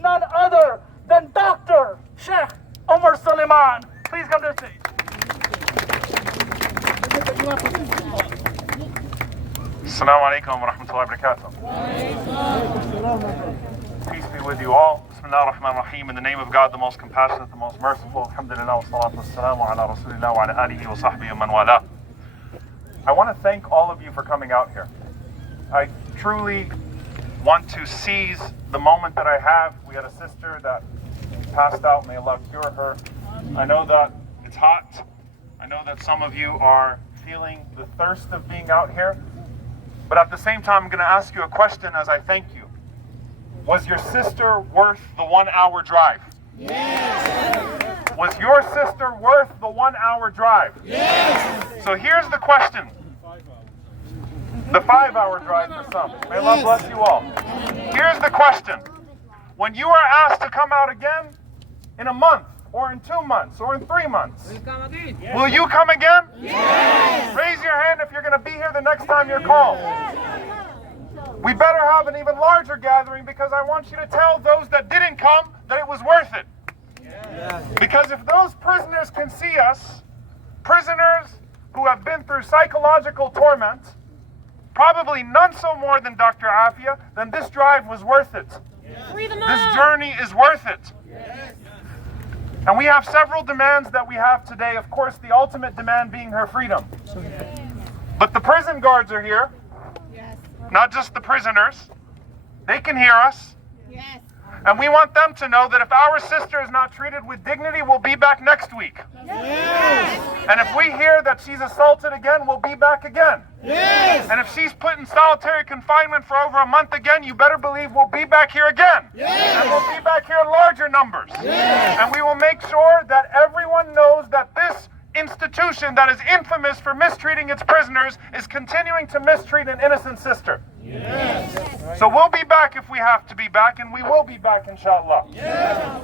none other than Dr. Sheikh Omar Suleiman. Please come to the stage. Assalamu alaikum wa rahmatullahi wa barakatuh. Peace be with you all. Bismillah ar-Rahman ar-Rahim. In the name of God, the most compassionate, the most merciful. Alhamdulillah wa salatu wa salamu ala rasulillah wa ala alihi wa sahbihi wa man wala. I want to thank all of you for coming out here. I truly want to seize the moment that I have. We had a sister that passed out. May Allah cure her. I know that it's hot. I know that some of you are feeling the thirst of being out here. But at the same time, I'm going to ask you a question as I thank you. Was your sister worth the 1 hour drive? Yes. Was your sister worth the 1 hour drive? Yes. So here's the question. The 5 hour drive for some. May Allah bless you all. Here's the question. When you are asked to come out again in a month, or in 2 months, or in 3 months, will you come again? Yes. Raise your hand if you're going to be here the next time you're called. We better have an even larger gathering because I want you to tell those that didn't come that it was worth it. Yes. Because if those prisoners can see us, prisoners who have been through psychological torment, probably none so more than Dr. Aafia, then this drive was worth it. Yes. This journey is worth it. Yes. And we have several demands that we have today. Of course, the ultimate demand being her freedom. But the prison guards are here. Yes. Not just the prisoners. They can hear us. Yes. And we want them to know that if our sister is not treated with dignity, we'll be back next week. Yes. And if we hear that she's assaulted again, we'll be back again. Yes. And if she's put in solitary confinement for over a month again, you better believe we'll be back here again. Yes. And we'll be back here in larger numbers. Yes. And we will make sure that everyone knows that this institution that is infamous for mistreating its prisoners is continuing to mistreat an innocent sister. Yes. So we'll be back if we have to be back, and we will be back, inshallah. Yes.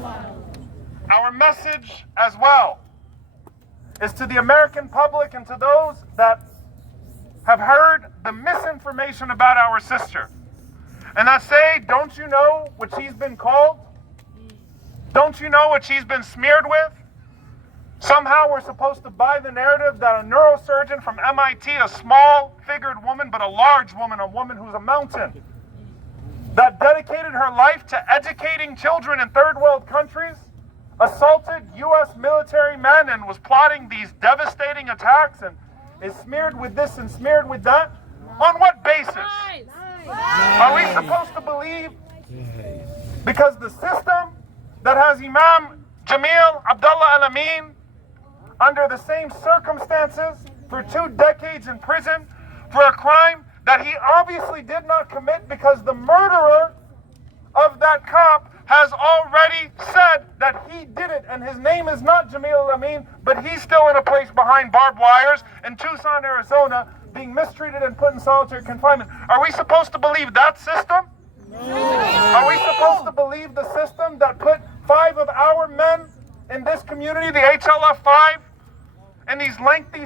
Our message as well is to the American public and to those that have heard the misinformation about our sister. And that say, don't you know what she's been called? Don't you know what she's been smeared with? Somehow we're supposed to buy the narrative that a neurosurgeon from MIT, a small-figured woman, but a large woman, a woman who's a mountain, that dedicated her life to educating children in third world countries, assaulted U.S. military men and was plotting these devastating attacks and is smeared with this and smeared with that? On what basis? Are we supposed to believe because the system that has Imam Jamil Abdullah Al-Amin under the same circumstances for 2 decades in prison for a crime that he obviously did not commit because the murderer of that cop has already said that he did it, and his name is not Jamil Al-Amin, but he's still in a place behind barbed wires in Tucson, Arizona, being mistreated and put in solitary confinement. Are we supposed to believe that system? No. Are we supposed to believe the system that put 5 of our men in this community, the HLF-5, in these lengthy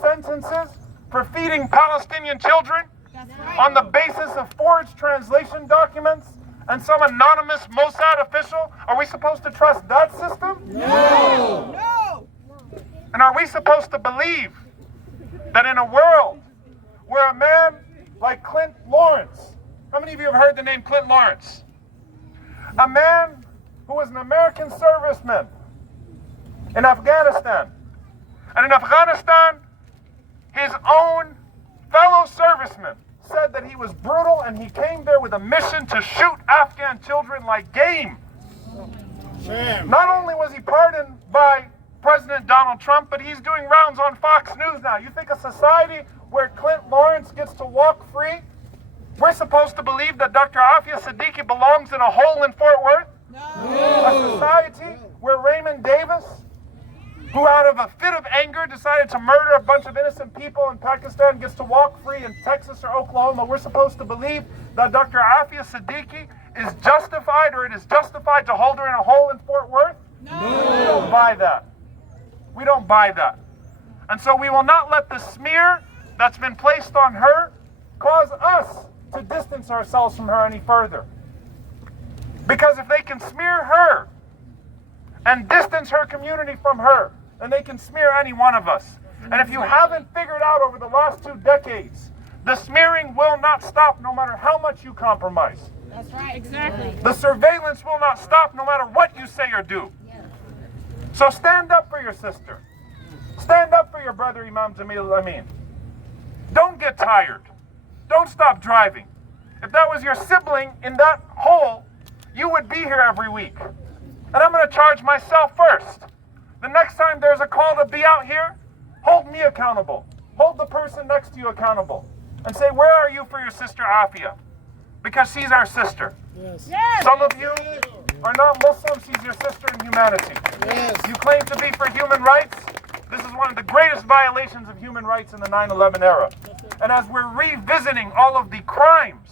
sentences for feeding Palestinian children on the basis of forged translation documents and some anonymous Mossad official? Are we supposed to trust that system? No. No. And are we supposed to believe that in a world where a man like Clint Lawrence, how many of you have heard the name Clint Lawrence? A man who was an American serviceman in Afghanistan. And in Afghanistan, his own fellow servicemen said that he was brutal and he came there with a mission to shoot Afghan children like game. Damn. Not only was he pardoned by President Donald Trump, but he's doing rounds on Fox News now. You think a society where Clint Lawrence gets to walk free, we're supposed to believe that Dr. Aafia Siddiqui belongs in a hole in Fort Worth? No. A society where Raymond Davis, who out of a fit of anger decided to murder a bunch of innocent people in Pakistan, gets to walk free in Texas or Oklahoma, we're supposed to believe that Dr. Aafia Siddiqui is justified, or it is justified to hold her in a hole in Fort Worth? No. We don't buy that. We don't buy that. And so we will not let the smear that's been placed on her cause us to distance ourselves from her any further. Because if they can smear her and distance her community from her, then they can smear any one of us. And if you haven't figured out over the last 2 decades, the smearing will not stop no matter how much you compromise. That's right, exactly. The surveillance will not stop no matter what you say or do. So stand up for your sister. Stand up for your brother, Imam Jamil Amin. Don't get tired. Don't stop driving. If that was your sibling in that hole, you would be here every week. And I'm going to charge myself first. The next time there's a call to be out here, hold me accountable. Hold the person next to you accountable. And say, where are you for your sister Aafia? Because she's our sister. Yes. Some of you are not Muslim, she's your sister in humanity. Yes. You claim to be for human rights. This is one of the greatest violations of human rights in the 9/11 era. And as we're revisiting all of the crimes,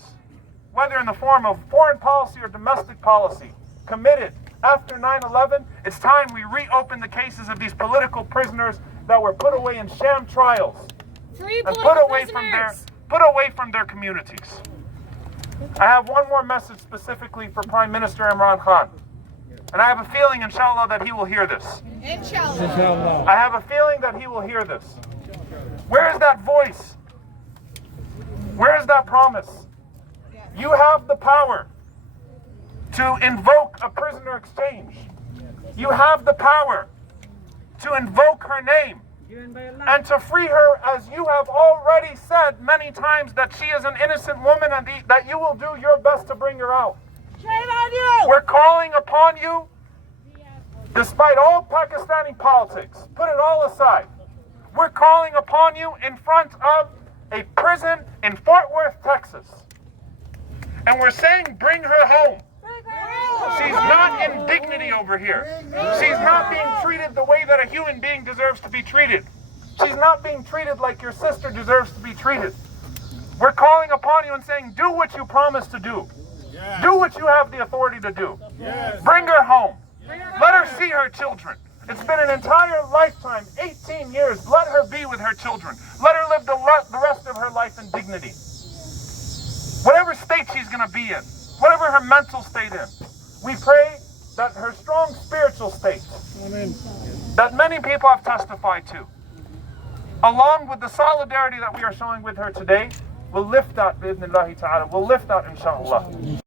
whether in the form of foreign policy or domestic policy, committed after 9/11, it's time we reopen the cases of these political prisoners that were put away in sham trials Free and political put away from their communities. I have one more message specifically for Prime Minister Imran Khan. And I have a feeling, inshallah, that he will hear this. Inshallah. I have a feeling that he will hear this. Where is that voice? Where is that promise? You have the power to invoke a prisoner exchange. You have the power to invoke her name and to free her, as you have already said many times that she is an innocent woman and that you will do your best to bring her out. Shame on you! We're calling upon you, despite all Pakistani politics, put it all aside. We're calling upon you in front of a prison in Fort Worth, Texas. And we're saying, bring her home. She's not in dignity over here. She's not being treated the way that a human being deserves to be treated. She's not being treated like your sister deserves to be treated. We're calling upon you and saying, do what you promised to do. Yes. Do what you have the authority to do. Yes. Bring her home. Let her see her children. It's been an entire lifetime, 18 years. Let her be with her children. Let her live the rest of her life in dignity. Whatever state she's going to be in, whatever her mental state in, we pray that her strong spiritual state, Amen, that many people have testified to, along with the solidarity that we are showing with her today, will lift that, bi'idhnillahi ta'ala, will lift that, inshallah.